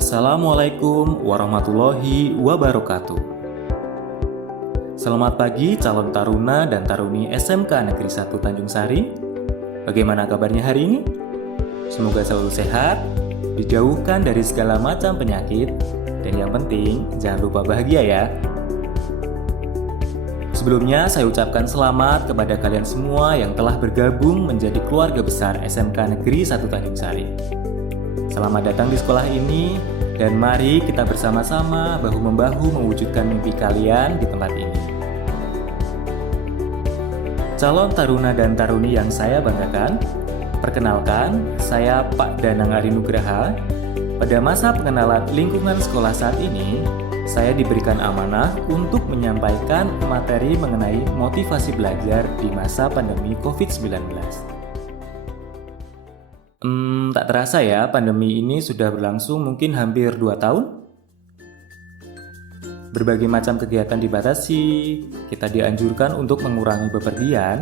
Assalamualaikum warahmatullahi wabarakatuh. Selamat pagi calon taruna dan taruni SMK Negeri 1 Tanjung Sari. Bagaimana kabarnya hari ini? Semoga selalu sehat, dijauhkan dari segala macam penyakit, dan yang penting jangan lupa bahagia ya. Sebelumnya saya ucapkan selamat kepada kalian semua yang telah bergabung menjadi keluarga besar SMK Negeri 1 Tanjung Sari. Selamat datang di sekolah ini, dan mari kita bersama-sama bahu-membahu mewujudkan mimpi kalian di tempat ini. Calon taruna dan taruni yang saya banggakan, perkenalkan, saya Pak Danang Ari Nugraha. Pada masa pengenalan lingkungan sekolah saat ini, saya diberikan amanah untuk menyampaikan materi mengenai motivasi belajar di masa pandemi COVID-19. Tak terasa ya, pandemi ini sudah berlangsung mungkin hampir 2 tahun. Berbagai macam kegiatan dibatasi, kita dianjurkan untuk mengurangi bepergian,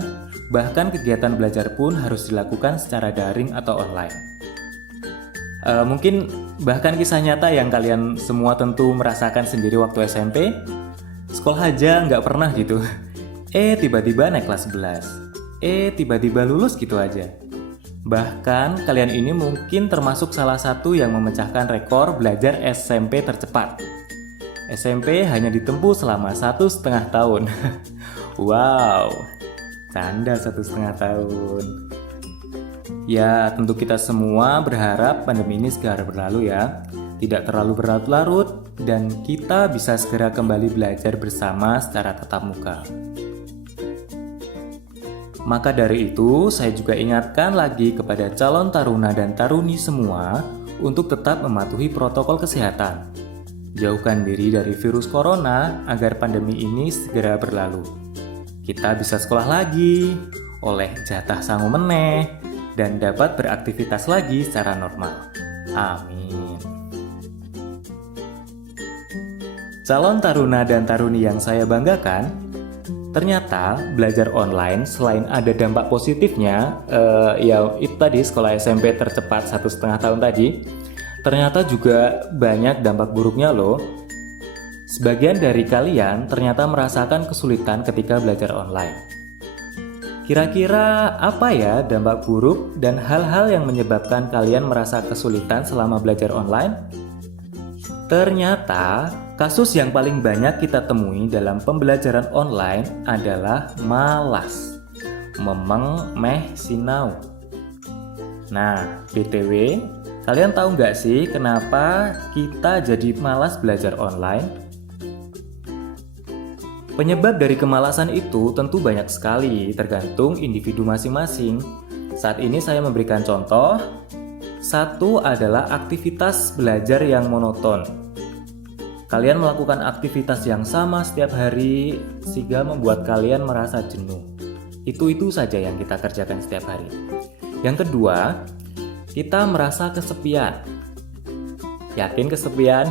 bahkan kegiatan belajar pun harus dilakukan secara daring atau online. Mungkin bahkan kisah nyata yang kalian semua tentu merasakan sendiri waktu SMP, sekolah aja nggak pernah gitu. Tiba-tiba naik kelas 11, tiba-tiba lulus gitu aja. Bahkan kalian ini mungkin termasuk salah satu yang memecahkan rekor belajar SMP tercepat. SMP hanya ditempuh selama 1,5 tahun. Wow, canda 1,5 tahun. Ya, tentu kita semua berharap pandemi ini segera berlalu ya. Tidak terlalu berlarut-larut dan kita bisa segera kembali belajar bersama secara tatap muka. Maka dari itu, saya juga ingatkan lagi kepada calon taruna dan taruni semua untuk tetap mematuhi protokol kesehatan. Jauhkan diri dari virus corona agar pandemi ini segera berlalu. Kita bisa sekolah lagi, oleh jatah sangu meneh, dan dapat beraktivitas lagi secara normal. Amin. Calon taruna dan taruni yang saya banggakan, ternyata belajar online selain ada dampak positifnya, ya itu tadi sekolah SMP tercepat 1,5 tahun tadi, ternyata juga banyak dampak buruknya loh. Sebagian dari kalian ternyata merasakan kesulitan ketika belajar online. Kira-kira apa ya dampak buruk dan hal-hal yang menyebabkan kalian merasa kesulitan selama belajar online? Ternyata, kasus yang paling banyak kita temui dalam pembelajaran online adalah malas, memeng, meh, sinau. Nah, BTW, kalian tahu nggak sih kenapa kita jadi malas belajar online? Penyebab dari kemalasan itu tentu banyak sekali, tergantung individu masing-masing. Saat ini saya memberikan contoh. Satu adalah aktivitas belajar yang monoton. Kalian melakukan aktivitas yang sama setiap hari sehingga membuat kalian merasa jenuh. Itu saja yang kita kerjakan setiap hari. Yang kedua, kita merasa kesepian. Yakin kesepian?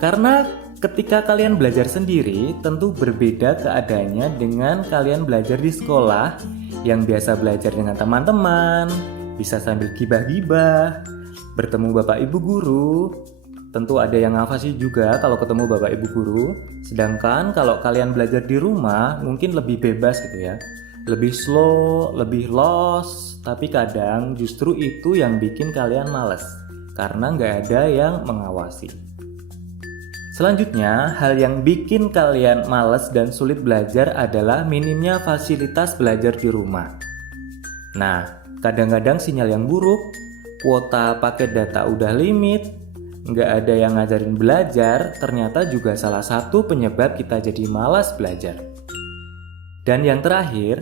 Karena ketika kalian belajar sendiri, tentu berbeda keadaannya dengan kalian belajar di sekolah yang biasa belajar dengan teman-teman, bisa sambil gibah-gibah, bertemu bapak ibu guru. Tentu ada yang ngafasi juga kalau ketemu bapak ibu guru. Sedangkan kalau kalian belajar di rumah mungkin lebih bebas gitu ya. Lebih slow, lebih lost. Tapi kadang justru itu yang bikin kalian males, karena nggak ada yang mengawasi. Selanjutnya, hal yang bikin kalian males dan sulit belajar adalah minimnya fasilitas belajar di rumah. Nah, kadang-kadang sinyal yang buruk, kuota paket data udah limit, nggak ada yang ngajarin belajar, ternyata juga salah satu penyebab kita jadi malas belajar. Dan yang terakhir,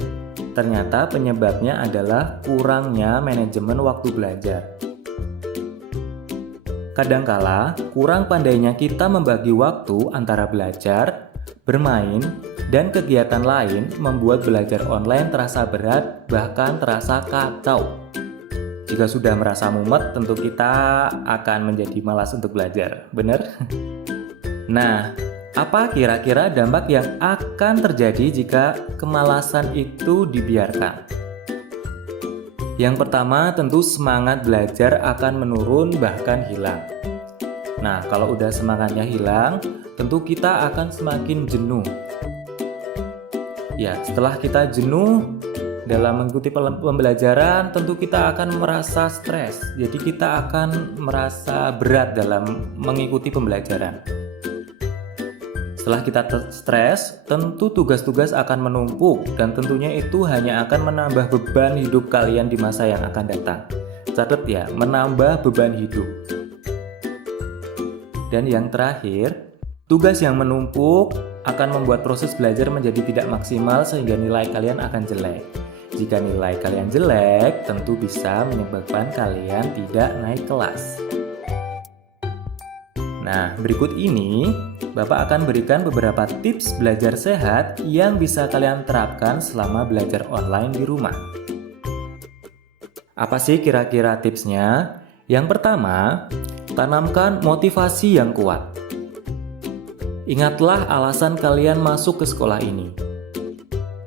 ternyata penyebabnya adalah kurangnya manajemen waktu belajar. Kadangkala, kurang pandainya kita membagi waktu antara belajar, bermain, dan kegiatan lain membuat belajar online terasa berat, bahkan terasa kacau. Jika sudah merasa mumet, tentu kita akan menjadi malas untuk belajar, bener? Nah, apa kira-kira dampak yang akan terjadi jika kemalasan itu dibiarkan? Yang pertama, tentu semangat belajar akan menurun bahkan hilang. Nah, kalau udah semangatnya hilang, tentu kita akan semakin jenuh. Ya, setelah kita jenuh dalam mengikuti pembelajaran, tentu kita akan merasa stres. Jadi kita akan merasa berat dalam mengikuti pembelajaran. Setelah kita stres, tentu tugas-tugas akan menumpuk dan tentunya itu hanya akan menambah beban hidup kalian di masa yang akan datang. Catat ya, menambah beban hidup. Dan yang terakhir, tugas yang menumpuk akan membuat proses belajar menjadi tidak maksimal sehingga nilai kalian akan jelek. Jika nilai kalian jelek, tentu bisa menyebabkan kalian tidak naik kelas. Nah, berikut ini Bapak akan berikan beberapa tips belajar sehat yang bisa kalian terapkan selama belajar online di rumah. Apa sih kira-kira tipsnya? Yang pertama, tanamkan motivasi yang kuat. Ingatlah alasan kalian masuk ke sekolah ini.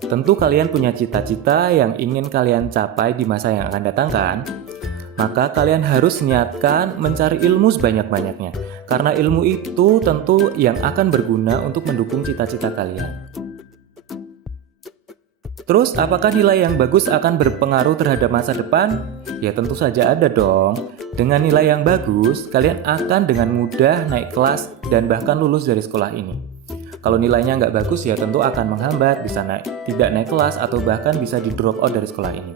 Tentu kalian punya cita-cita yang ingin kalian capai di masa yang akan datang kan? Maka kalian harus niatkan mencari ilmu sebanyak-banyaknya. Karena ilmu itu tentu yang akan berguna untuk mendukung cita-cita kalian. Terus, apakah nilai yang bagus akan berpengaruh terhadap masa depan? Ya tentu saja ada dong. Dengan nilai yang bagus, kalian akan dengan mudah naik kelas dan bahkan lulus dari sekolah ini. Kalau nilainya nggak bagus ya tentu akan menghambat, bisa tidak naik kelas atau bahkan bisa di drop out dari sekolah ini.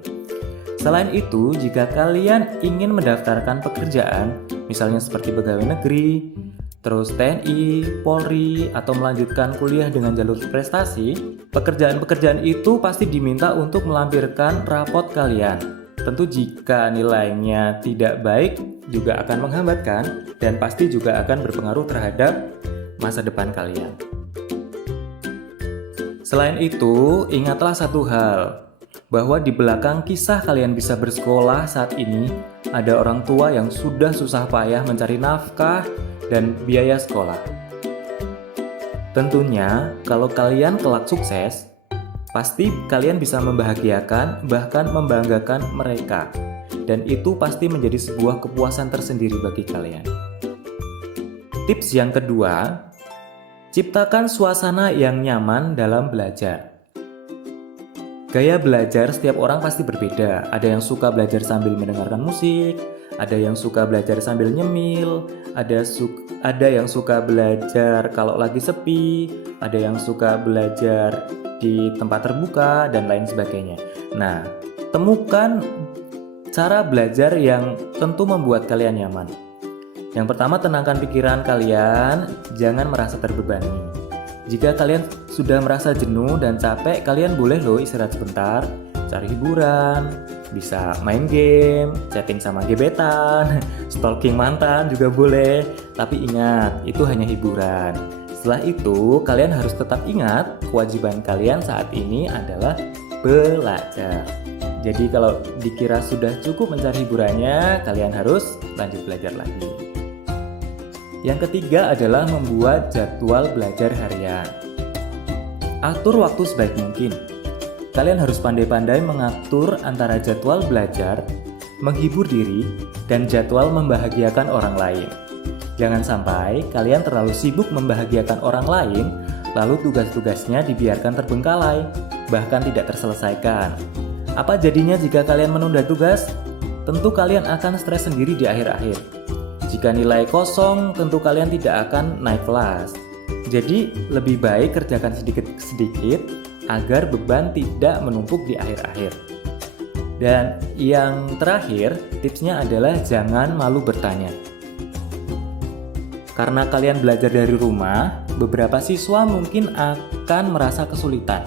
Selain itu, jika kalian ingin mendaftarkan pekerjaan, misalnya seperti pegawai negeri, terus TNI, Polri, atau melanjutkan kuliah dengan jalur prestasi, pekerjaan-pekerjaan itu pasti diminta untuk melampirkan rapot kalian. Tentu jika nilainya tidak baik, juga akan menghambatkan dan pasti juga akan berpengaruh terhadap masa depan kalian. Selain itu, ingatlah satu hal, bahwa di belakang kisah kalian bisa bersekolah saat ini, ada orang tua yang sudah susah payah mencari nafkah dan biaya sekolah. Tentunya, kalau kalian kelak sukses, pasti kalian bisa membahagiakan, bahkan membanggakan mereka. Dan itu pasti menjadi sebuah kepuasan tersendiri bagi kalian. Tips yang kedua, ciptakan suasana yang nyaman dalam belajar. Gaya belajar setiap orang pasti berbeda. Ada yang suka belajar sambil mendengarkan musik, ada yang suka belajar sambil nyemil, ada yang suka belajar kalau lagi sepi, ada yang suka belajar di tempat terbuka, dan lain sebagainya. Nah, temukan cara belajar yang tentu membuat kalian nyaman. Yang pertama, tenangkan pikiran kalian, jangan merasa terbebani. Jika kalian sudah merasa jenuh dan capek, kalian boleh loh istirahat sebentar, cari hiburan, bisa main game, chatting sama gebetan, stalking mantan juga boleh. Tapi ingat, itu hanya hiburan. Setelah itu, kalian harus tetap ingat kewajiban kalian saat ini adalah belajar. Jadi kalau dikira sudah cukup mencari hiburannya, kalian harus lanjut belajar lagi. Yang ketiga adalah membuat jadwal belajar harian. Atur waktu sebaik mungkin. Kalian harus pandai-pandai mengatur antara jadwal belajar, menghibur diri, dan jadwal membahagiakan orang lain. Jangan sampai kalian terlalu sibuk membahagiakan orang lain, lalu tugas-tugasnya dibiarkan terbengkalai, bahkan tidak terselesaikan. Apa jadinya jika kalian menunda tugas? Tentu kalian akan stres sendiri di akhir-akhir. Jika nilai kosong, tentu kalian tidak akan naik kelas. Jadi, lebih baik kerjakan sedikit-sedikit agar beban tidak menumpuk di akhir-akhir. Dan yang terakhir, tipsnya adalah jangan malu bertanya. Karena kalian belajar dari rumah, beberapa siswa mungkin akan merasa kesulitan.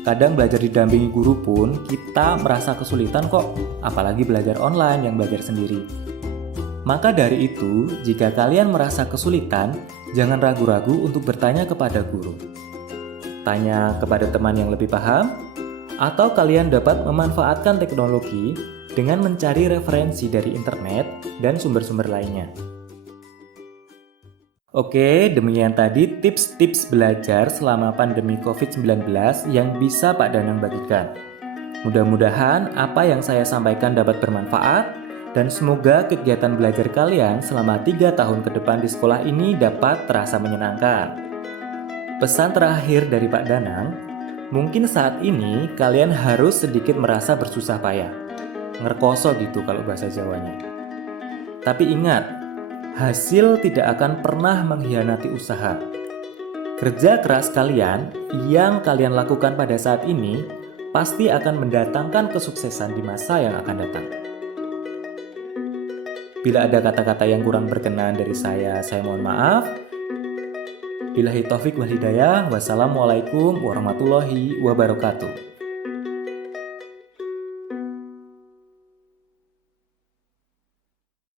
Kadang belajar didampingi guru pun kita merasa kesulitan kok, apalagi belajar online yang belajar sendiri. Maka dari itu, jika kalian merasa kesulitan, jangan ragu-ragu untuk bertanya kepada guru. Tanya kepada teman yang lebih paham, atau kalian dapat memanfaatkan teknologi dengan mencari referensi dari internet dan sumber-sumber lainnya. Oke, demikian tadi tips-tips belajar selama pandemi COVID-19 yang bisa Pak Danang bagikan. Mudah-mudahan apa yang saya sampaikan dapat bermanfaat Dan semoga kegiatan belajar kalian selama 3 tahun ke depan di sekolah ini dapat terasa menyenangkan. Pesan terakhir dari Pak Danang, mungkin saat ini kalian harus sedikit merasa bersusah payah. Ngerkoso gitu kalau bahasa Jawanya. Tapi ingat, hasil tidak akan pernah mengkhianati usaha. Kerja keras kalian yang kalian lakukan pada saat ini pasti akan mendatangkan kesuksesan di masa yang akan datang. Bila ada kata-kata yang kurang berkenan dari saya mohon maaf. Billahi taufik wal hidayah. Wassalamualaikum warahmatullahi wabarakatuh.